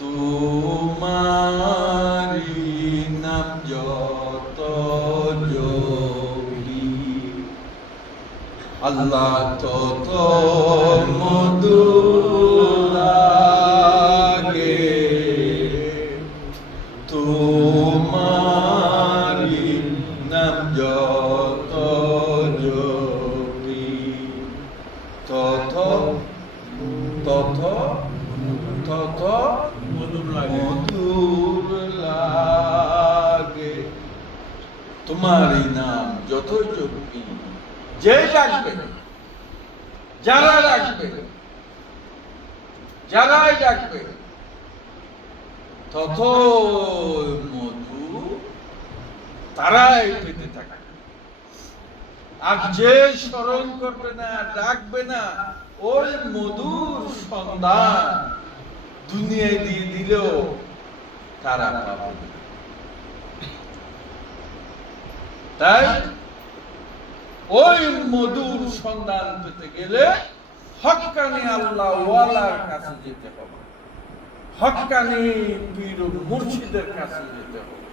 তোমারি নাম যত জপি আল্লাহ তত মধুর লাগে তোমারি নাম যত জপি তত তত তত মধুর লাগে তোমারই নাম যত জপি যে ডাকবে যারা ডাকবে যারাই ডাকবে তত মধু তারাই পেতে থাকে আর যে স্মরণ করবে না ডাকবে না ওই মধুর সন্ধান দুনিয়ায় দিয়ে দিলেও তারা পাবে না। তাই ওই মধুর সন্ধান পেতে গেলে হক্কানি আল্লাহ ওয়ালার কাছে যেতে হবে, হক্কানি পীর মুর্শিদের কাছে যেতে হবে।